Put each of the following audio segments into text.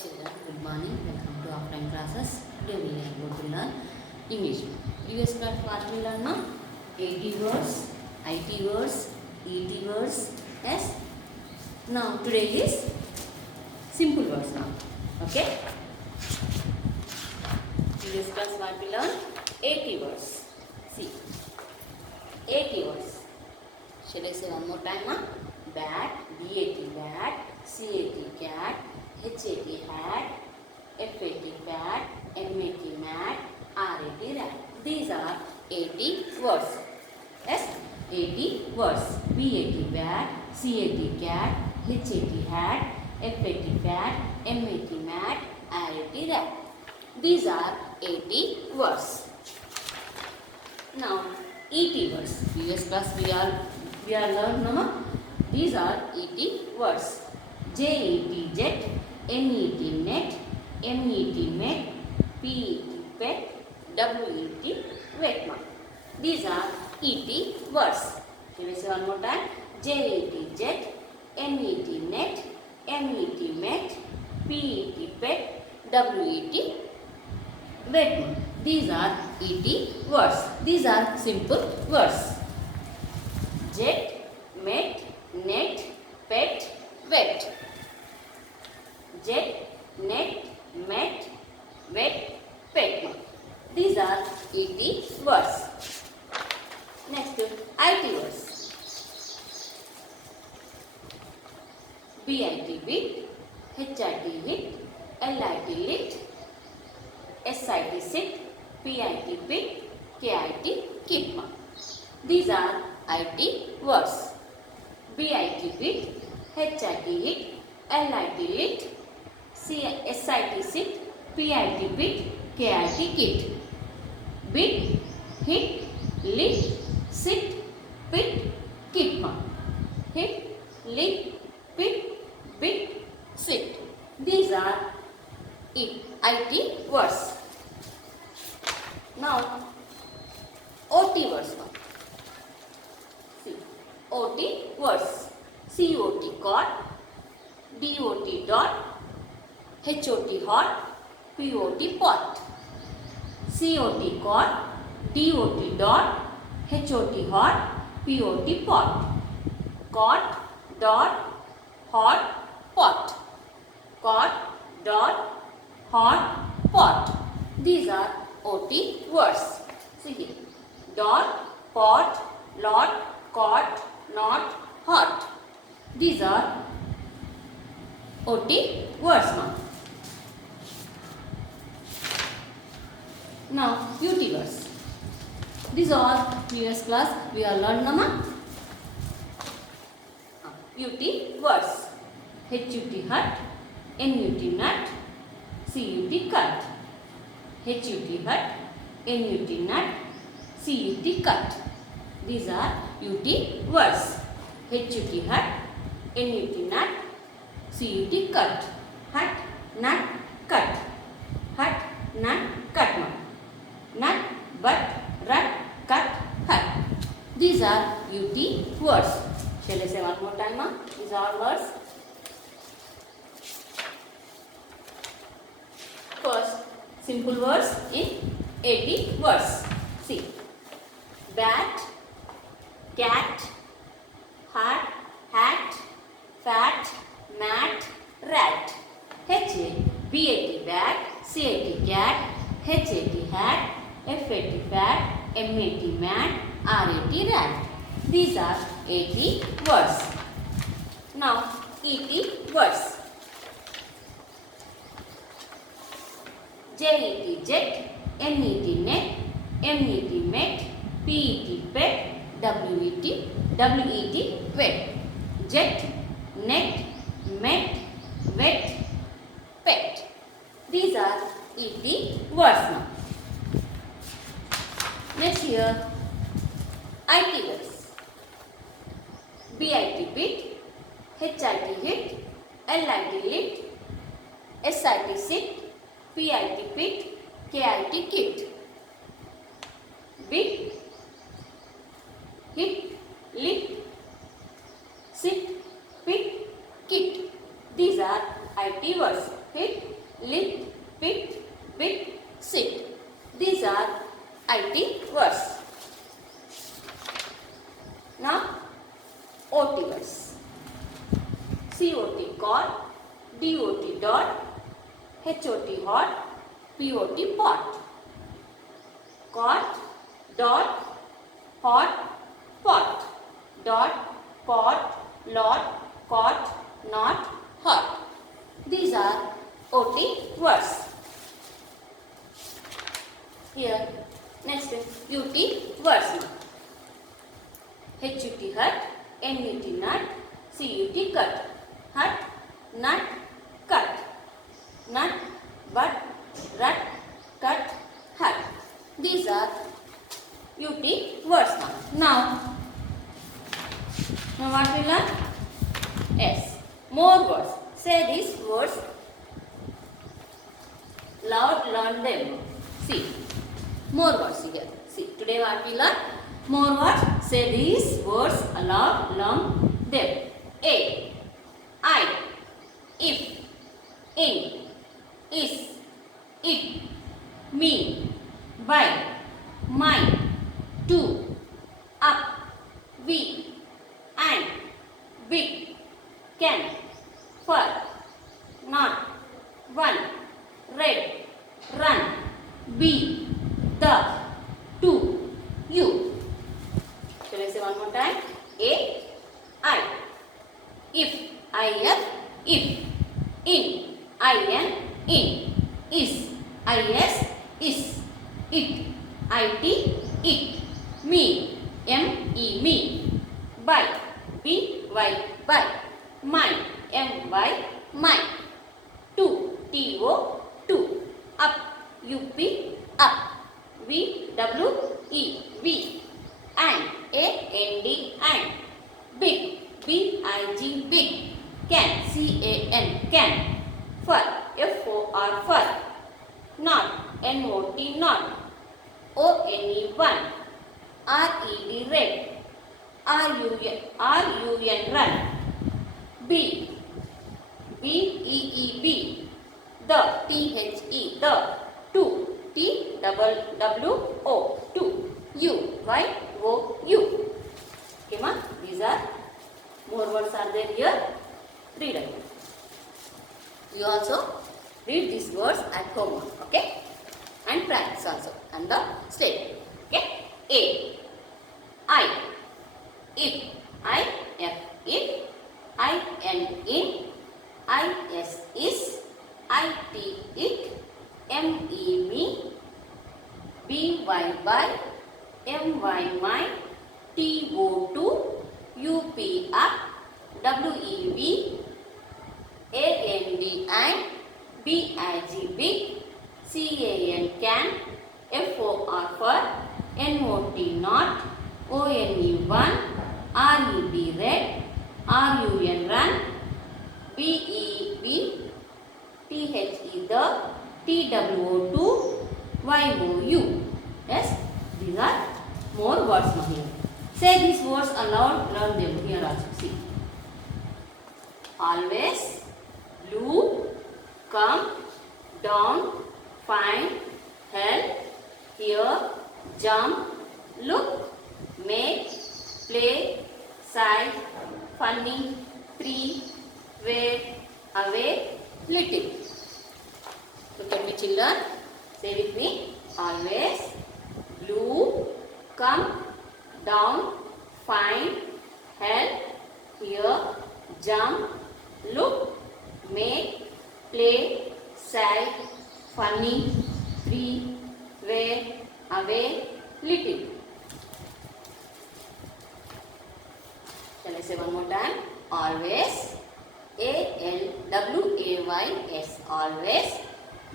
children, good morning. Welcome to offline classes. Today we are going to learn English. Previous class what we learned now? AT words, IT words, ET words. Yes. Now today is simple words now. Okay. Previous class what we learned? AT words. See. AT words. Shall I say one more time? Bat, BAT bat, CAT cat, HAT hat, FAT fat, MAT mat, RAT rat. These are 80 words. Yes, 80 words. BAT bat, CAT cat, HAT hat, FAT fat, MAT mat, RAT rat. These are 80 words. Now, ET words. Previous class we are learned now. These are ET words. JET jet, NET net, MET met, PET pet, WET wet. These are ET words. Can we say one more time? JET jet, NET net, MET met, PET pet, WET wet. These are ET words. These are simple words. Jet, met, net, pet, wet. Jet, net, met, wet, pet. These are ET words. Next, IT words. BIT bit, HIT hit, LIT lit, SIT sit, PIT pit, KIT kip. These are IT words. BIT bit, HIT hit, LIT lit, SIT sit, PIT bit, KIT kit. Bit, hit, lit, sit, pit, kip. Hit, lit, pit, bit, sit. These are IT words. Now, OT words. See, OT words. COT cot, DOT dot, HOT hot, POT pot. COT cot, DOT dot, HOT hot, POT pot. Cot dot hot pot. Cot dot hot pot. These are OT words. See here. Dot, pot, lot, cot, not, hot. These are OT words now. Now, UT words. These are previous class we are learned now. UT words. HUT hut, NUT nut, CUT cut. HUT hut, NUT nut, CUT cut. These are UT words. HUT hut, NUT nut, CUT cut. Hut, nut, cut. Hut, nut, cut. Nut, but, rut, cut, hut. These are UT words. Shall I say one more time? These are words. First, simple words in 80 words. See. Bat, cat, hat, hat, fat, mat, rat. BAT bat, CAT cat, HAT hat, FAT fat, MAT mat, RAT rat. These are 80 words. Now, ET words. JET jet, NET net, MET met, PET pet, WET wet. Jet, net, met, wet, pet. These are ET words now. Next here, IT words. BIT bit, HIT hit, LIT lit, SIT sit, PIT pit, KIT kit. Bit, hit, lit, sit, pit, kit. These are IT words. Hit, lift, pit, bit, sit. These are IT words. Now OT words. COT cot, DOT dot, HOT hot, POT pot. Cot, dot, hot, pot. Dot, pot, lot, cot, not, hot. These are OT words. Here, next UT words. HUT hut, NUT nut, CUT cut. Hut, nut, cut. Nut, but, rut, cut, hut. These are UT words now. Now what we learn? Yes. More words. Say these words loud, learn them. See. More words here. See. Today what we learn? More words. Say these words aloud, learn them. A. I. If. In. Is. It. Me. By. My. To. Up. We. And. Big. Can. For. Not. One. Red. Run. Be. The. To. You. Shall I say one more time? A. I. If. I-F. If. In. I-N. In. Is. I-S. Is. It. I-T. It. Me. M-E. Me. By. B-Y. By. My. M-Y. My. To. T-O. To. Up. U-P. Up. V-W-E. We. And. A-N-D. And. Big. B-I-G. Big. Can. C-A-N. Can. For. F-O-R. For. Not. N-O-T. Not. O-N-E. One. R-E-D. Red. R-U-N. Run. B. B-E-E. The. T-H-E. The. To. T-double-W-O. To. U. Y-O-U. Okay, ma? These are more words are there here. Read again. You also read these words at home. Okay? And practice also. And the state. Okay? A. I. If. I-F. If. I-N. In. I-S. Is. I-T. It. M-E. Me. B-Y. By. M-Y. My. T-O. To. U-P. Up. W-E-B. A-N-D. And. B-I-G. Big. C-A-N. Can. F-O-R. For. N-O-T. Not. O-N-E. One. R-E-D. Red. R-U-N. Run. B-E-B. T-H-E. The. T-W-O. To. Y-O-U. Yes, these are more words now here. Say these words aloud, learn them here also. See. Always, blue, come, down, find, help, hear, jump, look, make, play, side, funny, tree, wait, away, little. Look at me, children. Say with me. Always, blue, come, down, find, help, hear, jump, look, make, play, side, funny, free, wait, away, little. Shall I say one more time? Always. A-L-W-A-Y-S. Always.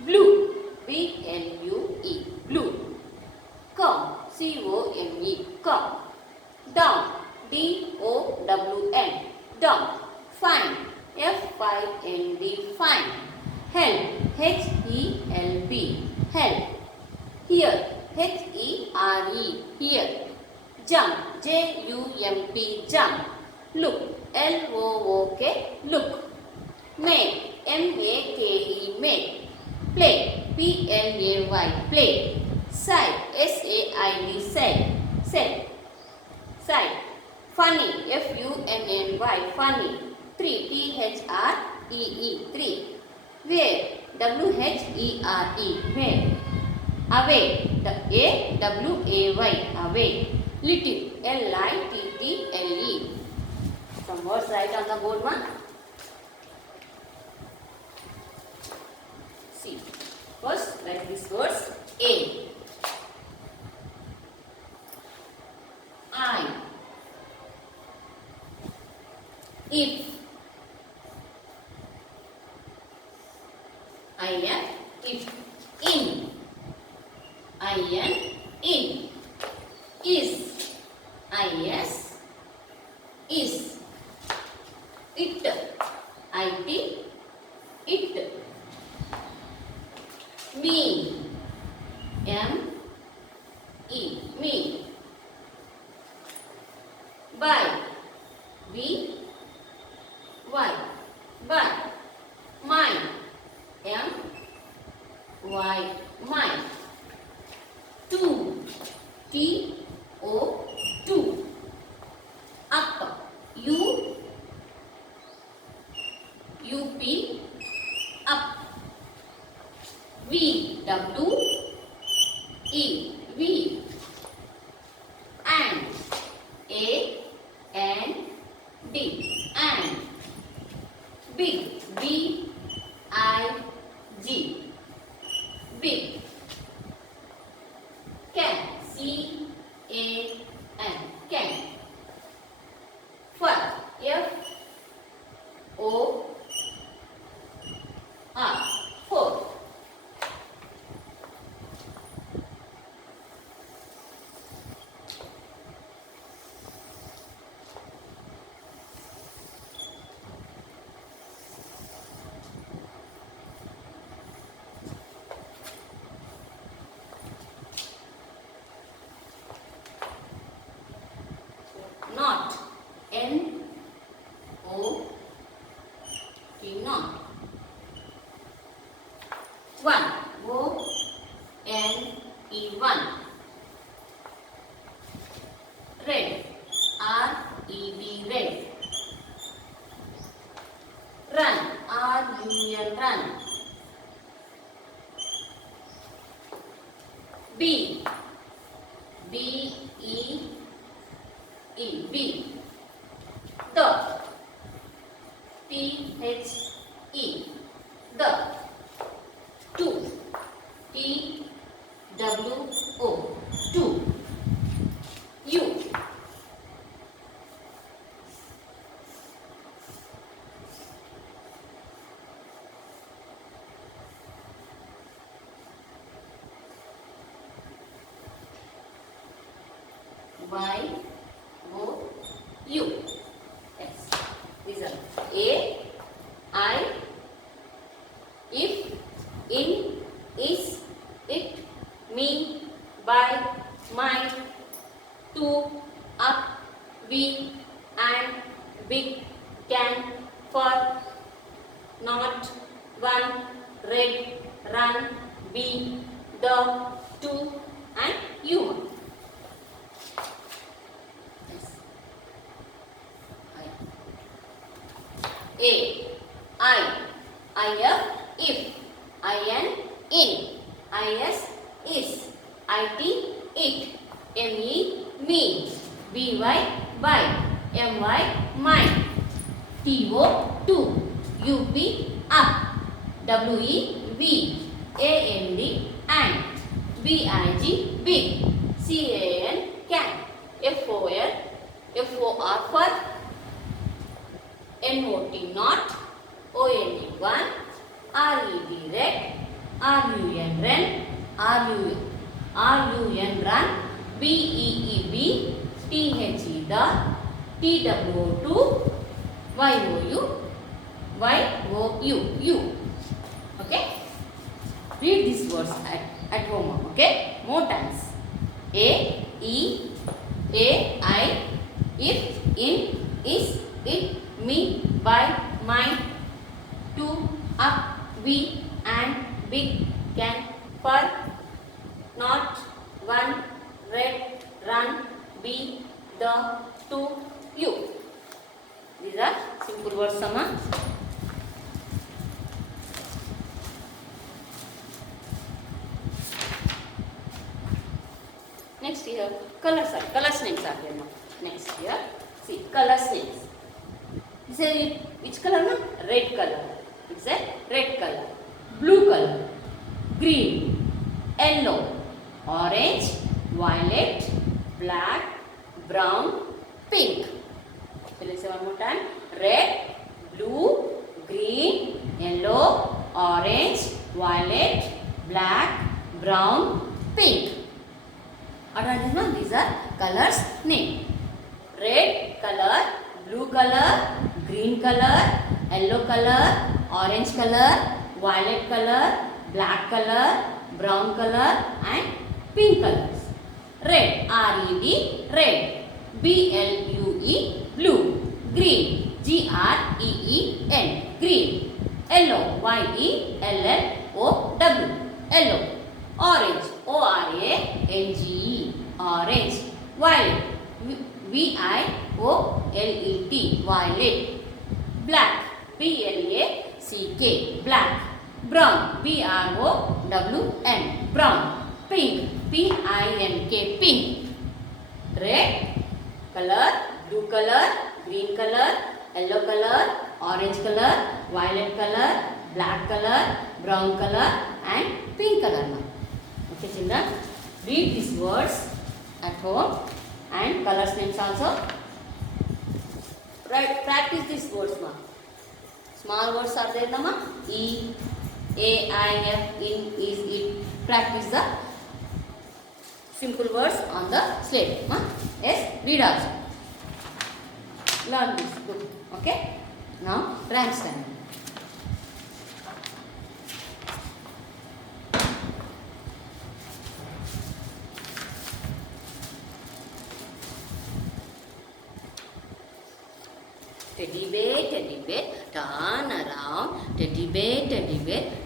Blue. B-L-U-E. Blue. Come. C-O-M-E. Come. Down. D-O-W-N. Down. Find. F-I-N-D. Find. Help. H-E-L-P. Help. Hear. H-E-R-E. Hear. Jump. J-U-M-P. Jump. Look. L-O-O-K. Look. Make. M-A-K-E. Make. play, P-L-A-Y, play. Side, S-A-I-D, side, side, side. Funny, F-U-N-N-Y, funny. Three, T-H-R-E-E, three. Where, W-H-E-R-E, where. Away, A-W-A-Y, away. Little, L-I-T-T-L-E. Some words write on the board one. See, first write these words. A, I, if, I-N, if, in, I-N, in, is, I-S, is, it, I-T, it, me, M-E, me, by, B-Y, by, mine, M-Y, mine, two, T-O, two, up, U-P, up, V, W-E, V, and, A-N-D, and, big, B-I-G, big, can, C-A-N, can, fur, F-O-R, for. Not, N-O-T, not. One, O-N-E, one. Red, R-E-D, red. Run, R-U-N, run. B, B-E-E, B. The, T-H-E, the. Two, T-W-O, two. U, Y-O-U. Yes. These are A, I, if, in, is, it, me, by, mine, to, up, we, and, big, can, for, not, one, red, run, be, the, two, and you. A, I, if, in, is, it, it, me, me, by, my, mine, to, up, we, and, big, can, for, for, NOT, not, ONE, one, RED, red, RUN, ren, RUN, run, BEEB, THE, the, TWO, YOU, you. Okay? Read these words at home. Okay? More times. A, E, I, if, in, is, it, me, by, mine, to, up, we, and, big can fur, not one red run, be the to you. These are simple words Sama. Next here colors names are here now. Next here see colors names. This is which color na? Red color. It's a red color. Blue color. Green. Yellow. Orange. Violet. Black. Brown. Pink. Shall I say one more time? Red. Blue. Green. Yellow. Orange. Violet. Black. Brown. Pink. These are colors name. Red color, blue color, green color, yellow color, orange color, violet color, black color, brown color and pink colors. Red, R-E-D, red. B-L-U-E, blue. Green, G-R-E-E-N, green. Yellow, Y-E-L-L-O-W, yellow. Orange, O-R-A-N-G-E, orange. Violet, V-I-O-L-E-T, violet. Black, B-L-A-C-K, black. Brown, B-R-O-W-N, brown. Pink, P-I-N-K, pink. Red color, blue color, green color, yellow color, orange color, violet color, black color, brown color and pink color. Okay children, read these words at home and colors names also. Right, practice these words ma. Small words are there ma. E, A, I, F, in, is, it. Practice the simple words on the slate ma. Yes, read also. Learn this book. Okay. Now rhymes time. Teddy bear, turn around. Teddy bear,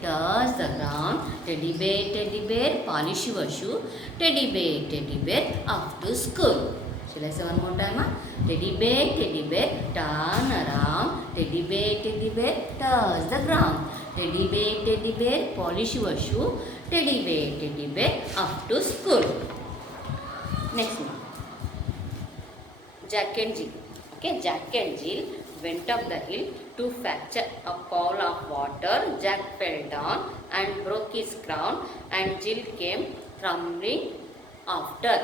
toss the ground. Teddy bear, polish your shoe. Teddy bear, off to school. Shall I say one more time? Teddy bear, turn around. Teddy bear, toss the ground. Teddy bear, polish your shoe. Teddy bear, off to school. Next one. Jack and Jill. Okay, Jack and Jill went up the hill to fetch a pail of water. Jack fell down and broke his crown, and Jill came tumbling after.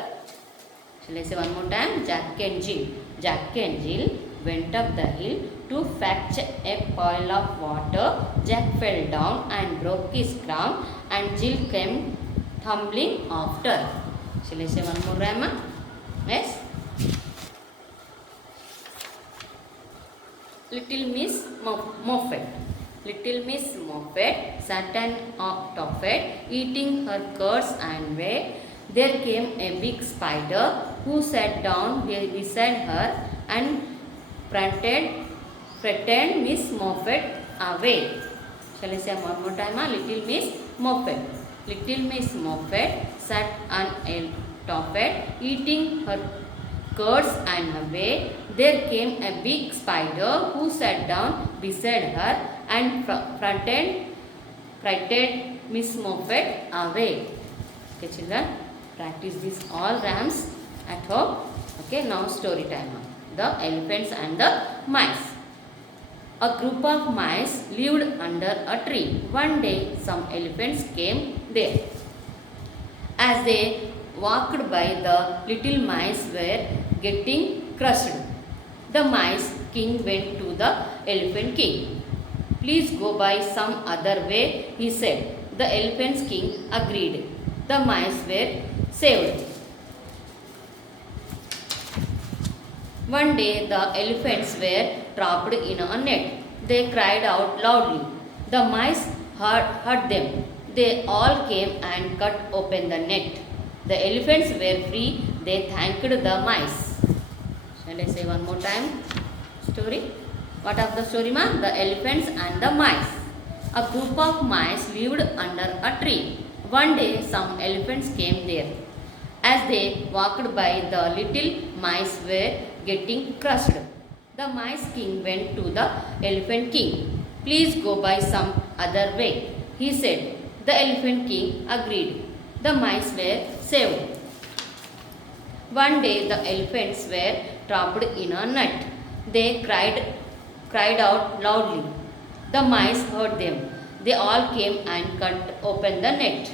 Shall I say one more time? Jack and Jill. Jack and Jill went up the hill to fetch a pail of water. Jack fell down and broke his crown, and Jill came tumbling after. Shall I say one more rhyme? Yes. Little Miss Moffat. Little Miss Moffat sat on top it, eating her curds and whey. There came a big spider who sat down beside her and frightened Miss Moffat away. Shall I say one more time? Little Miss Moffat. Little Miss Moffat sat on a top it, eating her curds and whey. There came a big spider who sat down beside her and frightened Miss Moffat away. Okay children, practice these all rhymes at home. Okay, now story time. The elephants and the mice. A group of mice lived under a tree. One day some elephants came there. As they walked by, the little mice were getting crushed. The mice king went to the elephant king. Please go by some other way, he said. The elephant's king agreed. The mice were saved. One day the elephants were trapped in a net. They cried out loudly. The mice heard them. They all came and cut open the net. The elephants were free. They thanked the mice. Shall I say one more time? Story. What of the story, ma? The elephants and the mice. A group of mice lived under a tree. One day some elephants came there. As they walked by, the little mice were getting crushed. The mice king went to the elephant king. Please go by some other way, he said. The elephant king agreed. The mice were saved. One day the elephants were trapped in a net. They cried out loudly. The mice heard them. They all came and cut open the net.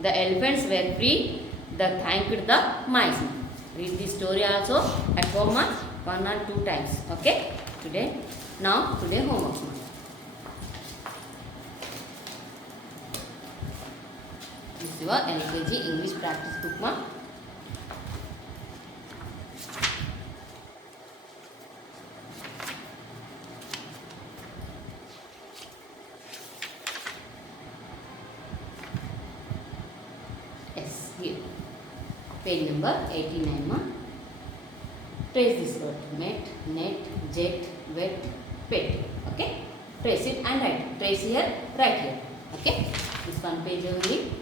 The elephants were free. They thanked the mice. Read the story also at home 1 or 2 times. Okay? Today homework. This is your LKG English practice book. Yes, here. Page number 89. Trace this word. Met, net, jet, wet, pet. Okay? Trace it and write. Trace here, write here. Okay? This one page only.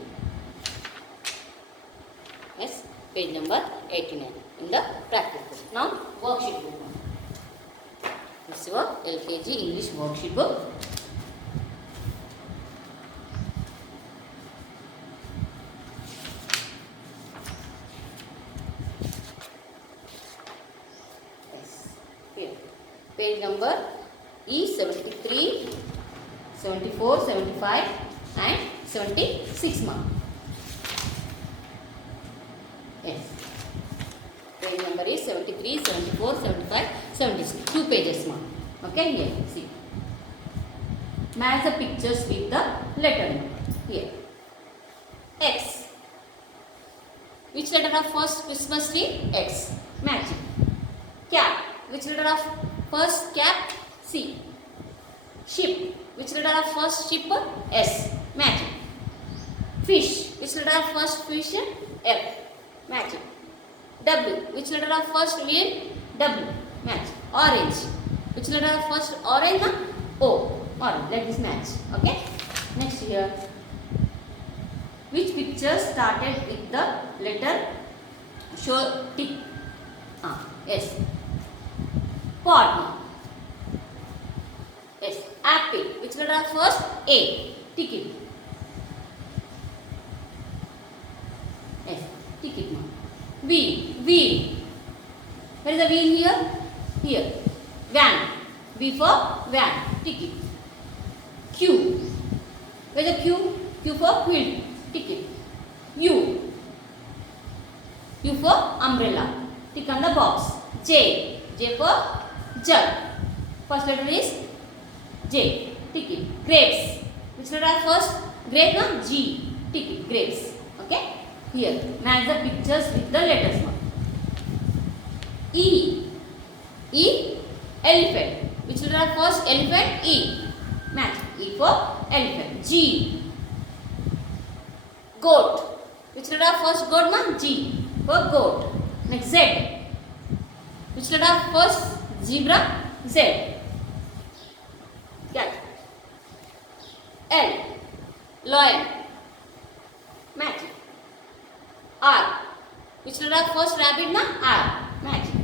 Yes, page number 89 in the practice book. Now, worksheet book. This is your LKG English worksheet book. Page number E73, 74, 75 and 76 mark. Yes. Page number is 73, 74, 75, 76. 2 pages mark. Okay, here. See. Match the pictures with the letter number. Here. X. Which letter of first Christmas tree? X. Matching. Cap. Which letter of first cap? C. Ship. Which letter of first ship? S. Matching. Fish. Which letter of first fish? F. Matching. W. Which letter of first wheel? W. Match. Orange. Which letter of first orange? O. Orange. Let this match. Okay. Next here. Which picture started with the letter show tick? Yes. Pot. Yes. Apple. Which letter of first? A. Ticket. Yes. Ticket. Wheel. Wheel. Where is the wheel here? Here. Van. V for van. Ticket. Q. Where is the Q? Q for wheel. Ticket. U. U for umbrella. Tick on the box. J. J for jug. First letter is J. Ticket. Grapes. Which letter first? Grape, no? G. Ticket. Grapes. Okay. Here. Match the pictures with the letters. E. E. Elephant. Which letter first? Elephant. E. Match. E for elephant. G. Goat. Which letter first? Goat, no? G. For goat. Next Z. Which letter first? Zebra. Z. Cat. L. Lion. Magic. R. Which letter first? Rabbit, na? R. Magic.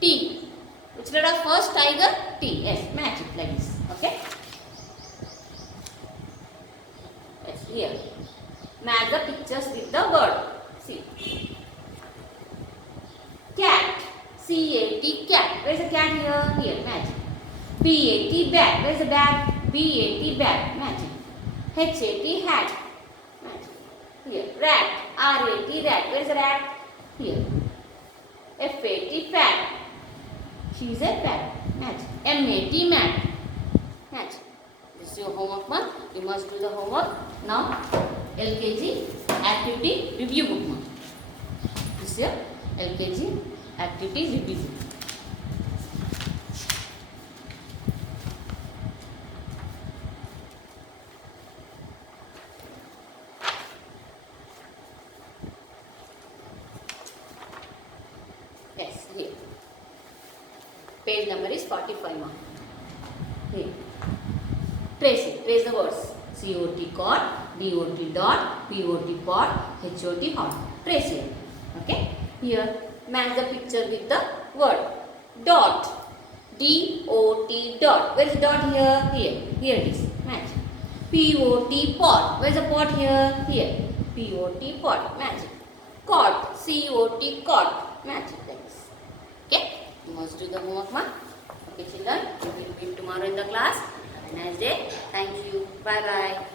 T. Which letter first? Tiger. T. Yes. Magic. Like this. Okay. Yes. Here. Match the pictures with the word. See. Cat. C-A-T, cat. Where is the cat here? Here, matching. B-A-T, bat. Where is the bat? B-A-T, bat. Matching. H-A-T, hat. Matching. Here, rat. R-A-T, rat. Where is the rat? Here. F-A-T, fat. She is a fat. Matching. M-A-T, mat. Matching. This is your homework one. You must do the homework. Now, LKG activity review book. This is your LKG activity review. Yes, here. Page number is 45. Here. Trace it. Trace the words. C-O-T cot, D-O-T dot, P-O-T pot, H-O-T hot. Trace it. Okay. Here, match the picture with the word. Dot. D-O-T dot. Where is the dot here? Here. Here it is. Match. P-O-T pot. Where is the pot here? Here. P-O-T pot. Match it. Cot. C-O-T cot. Match it like this. Okay. You must do the homework, ma. Okay, children. We will meet tomorrow in the class. Have a nice day. Thank you. Bye bye.